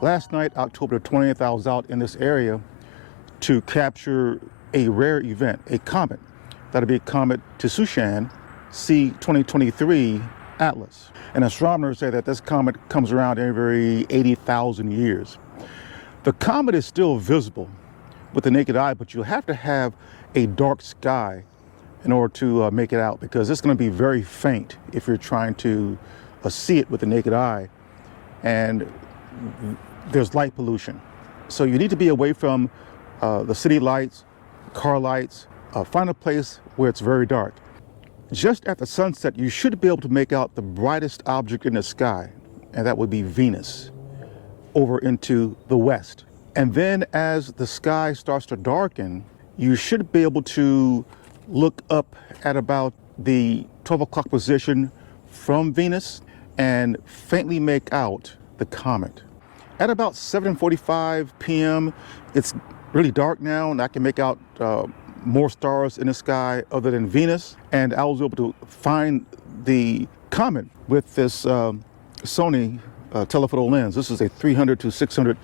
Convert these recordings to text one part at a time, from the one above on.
Last night, October the 20th, I was out in this area to capture a rare event, a comet. That'll be Comet Tsuchinshan-ATLAS. And astronomers say that this comet comes around every 80,000 years. The comet is still visible with the naked eye, but you'll have to have a dark sky in order to make it out, because it's going to be very faint if you're trying to see it with the naked eye. And there's light pollution. So you need to be away from the city lights, car lights, find a place where it's very dark. Just after sunset, you should be able to make out the brightest object in the sky, and that would be Venus, over into the west. And then as the sky starts to darken, you should be able to look up at about the 12 o'clock position from Venus and faintly make out the comet. At about 7:45 p.m., it's really dark now, and I can make out more stars in the sky other than Venus. And I was able to find the comet with this Sony telephoto lens. This is a 300 to 600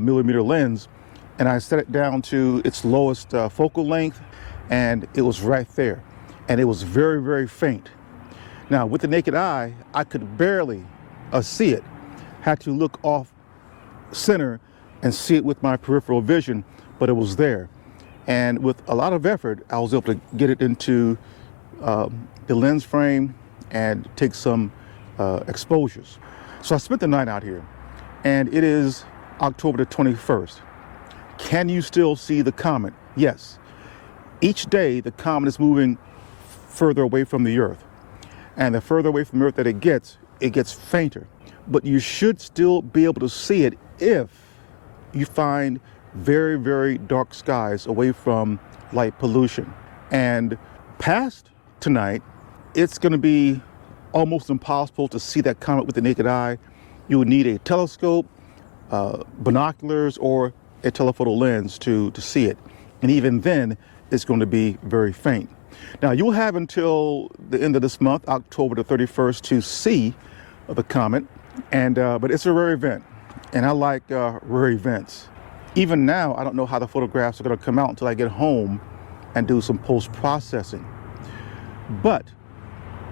millimeter lens, and I set it down to its lowest focal length, and it was right there, and it was very, very faint. Now, with the naked eye, I could barely see it. Had to look off center and see it with my peripheral vision, but it was there. And with a lot of effort, I was able to get it into the lens frame and take some exposures. So I spent the night out here, and it is October the 21st. Can you still see the comet? Yes. Each day, the comet is moving further away from the Earth. And the further away from the Earth that it gets fainter. But you should still be able to see it if you find very, very dark skies away from light pollution. And past tonight, it's going to be almost impossible to see that comet with the naked eye. You would need a telescope, binoculars, or a telephoto lens to see it. And even then, it's going to be very faint. Now, you'll have until the end of this month, October the 31st, to see the comet. And but it's a rare event, and I like rare events. Even now, I don't know how the photographs are going to come out until I get home and do some post-processing. But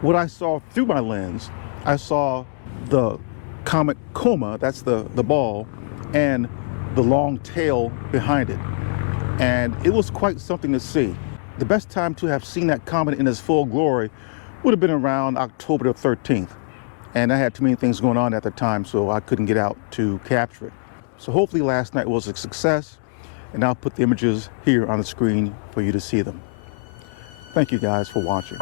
what I saw through my lens, I saw the comet coma, that's the ball, and the long tail behind it. And it was quite something to see. The best time to have seen that comet in its full glory would have been around October the 13th. And I had too many things going on at the time, so I couldn't get out to capture it. So hopefully last night was a success, and I'll put the images here on the screen for you to see them. Thank you guys for watching.